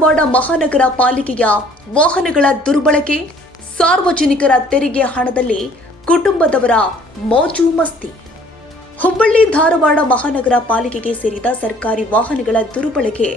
ಧಾರವಾಡ ಮಹಾನಗರ ಪಾಲಿಕೆಯ ವಾಹನಗಳ ದುರ್ಬಳಕೆ, ಸಾರ್ವಜನಿಕರ ತೆರಿಗೆ ಹಣದಲ್ಲಿ ಕುಟುಂಬದವರ ಮೋಜು ಮಸ್ತಿ. ಹುಬ್ಬಳ್ಳಿ ಧಾರವಾಡ ಮಹಾನಗರ ಪಾಲಿಕೆಗೆ ಸೇರಿದ ಸರ್ಕಾರಿ ವಾಹನಗಳ ದುರ್ಬಳಕೆ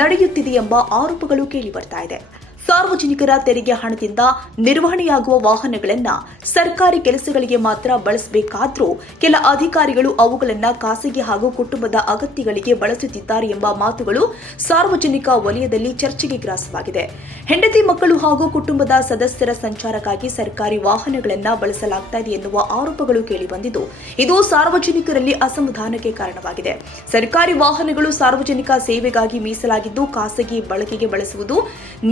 ನಡೆಯುತ್ತಿದೆ ಎಂಬ ಆರೋಪಗಳು ಕೇಳಿಬರ್ತಾ ಇದೆ. ಸಾರ್ವಜನಿಕರ ತೆರಿಗೆ ಹಣದಿಂದ ನಿರ್ವಹಣೆಯಾಗುವ ವಾಹನಗಳನ್ನು ಸರ್ಕಾರಿ ಕೆಲಸಗಳಿಗೆ ಮಾತ್ರ ಬಳಸಬೇಕಾದ್ರೂ ಕೆಲ ಅಧಿಕಾರಿಗಳು ಅವುಗಳನ್ನು ಖಾಸಗಿ ಹಾಗೂ ಕುಟುಂಬದ ಅಗತ್ಯಗಳಿಗೆ ಬಳಸುತ್ತಿದ್ದಾರೆ ಎಂಬ ಮಾತುಗಳು ಸಾರ್ವಜನಿಕ ವಲಯದಲ್ಲಿ ಚರ್ಚೆಗೆ ಗ್ರಾಸವಾಗಿದೆ. ಹೆಂಡತಿ ಮಕ್ಕಳು ಹಾಗೂ ಕುಟುಂಬದ ಸದಸ್ಯರ ಸಂಚಾರಕ್ಕಾಗಿ ಸರ್ಕಾರಿ ವಾಹನಗಳನ್ನು ಬಳಸಲಾಗ್ತಾ ಇದೆ ಎನ್ನುವ ಆರೋಪಗಳು ಕೇಳಿಬಂದಿದ್ದು, ಇದು ಸಾರ್ವಜನಿಕರಲ್ಲಿ ಅಸಮಾಧಾನಕ್ಕೆ ಕಾರಣವಾಗಿದೆ. ಸರ್ಕಾರಿ ವಾಹನಗಳು ಸಾರ್ವಜನಿಕ ಸೇವೆಗಾಗಿ ಮೀಸಲಾಗಿದ್ದು, ಖಾಸಗಿ ಬಳಕೆಗೆ ಬಳಸುವುದು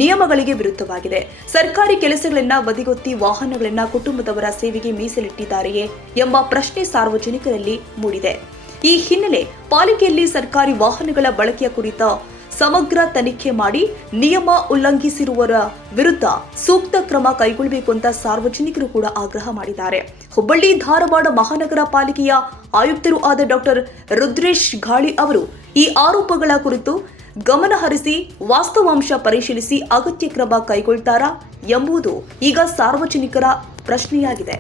ನಿಯಮಗಳಿಗೆ ವಿರುದ್ಧವಾಗಿದೆ. ಸರ್ಕಾರಿ ಕೆಲಸಗಳನ್ನ ಬದಿಗೊತ್ತಿ ವಾಹನಗಳನ್ನ ಕುಟುಂಬದವರ ಸೇವೆಗೆ ಮೀಸಲಿಟ್ಟಿದ್ದಾರೆಯೇ ಎಂಬ ಪ್ರಶ್ನೆ ಸಾರ್ವಜನಿಕರಲ್ಲಿ ಮೂಡಿದೆ. ಈ ಹಿನ್ನೆಲೆ ಪಾಲಿಕೆಯಲ್ಲಿ ಸರ್ಕಾರಿ ವಾಹನಗಳ ಬಳಕೆಯ ಕುರಿತ ಸಮಗ್ರ ತನಿಖೆ ಮಾಡಿ ನಿಯಮ ಉಲ್ಲಂಘಿಸಿರುವವರ ವಿರುದ್ಧ ಸೂಕ್ತ ಕ್ರಮ ಕೈಗೊಳ್ಳಬೇಕು ಅಂತ ಸಾರ್ವಜನಿಕರು ಕೂಡ ಆಗ್ರಹ ಮಾಡಿದ್ದಾರೆ. ಹುಬ್ಬಳ್ಳಿ ಧಾರವಾಡ ಮಹಾನಗರ ಪಾಲಿಕೆಯ ಆಯುಕ್ತರು ಆದ ಡಾಕ್ಟರ್ ರುದ್ರೇಶ್ ಘಾಳಿ ಅವರು ಈ ಆರೋಪಗಳ ಕುರಿತು ಗಮನ ಹರಿಸಿ ವಾಸ್ತವಾಂಶ ಪರಿಶೀಲಿಸಿ ಅಗತ್ಯ ಕ್ರಮ ಕೈಗೊಳ್ತಾರಾ ಎಂಬುದು ಈಗ ಸಾರ್ವಜನಿಕರ ಪ್ರಶ್ನೆಯಾಗಿದೆ.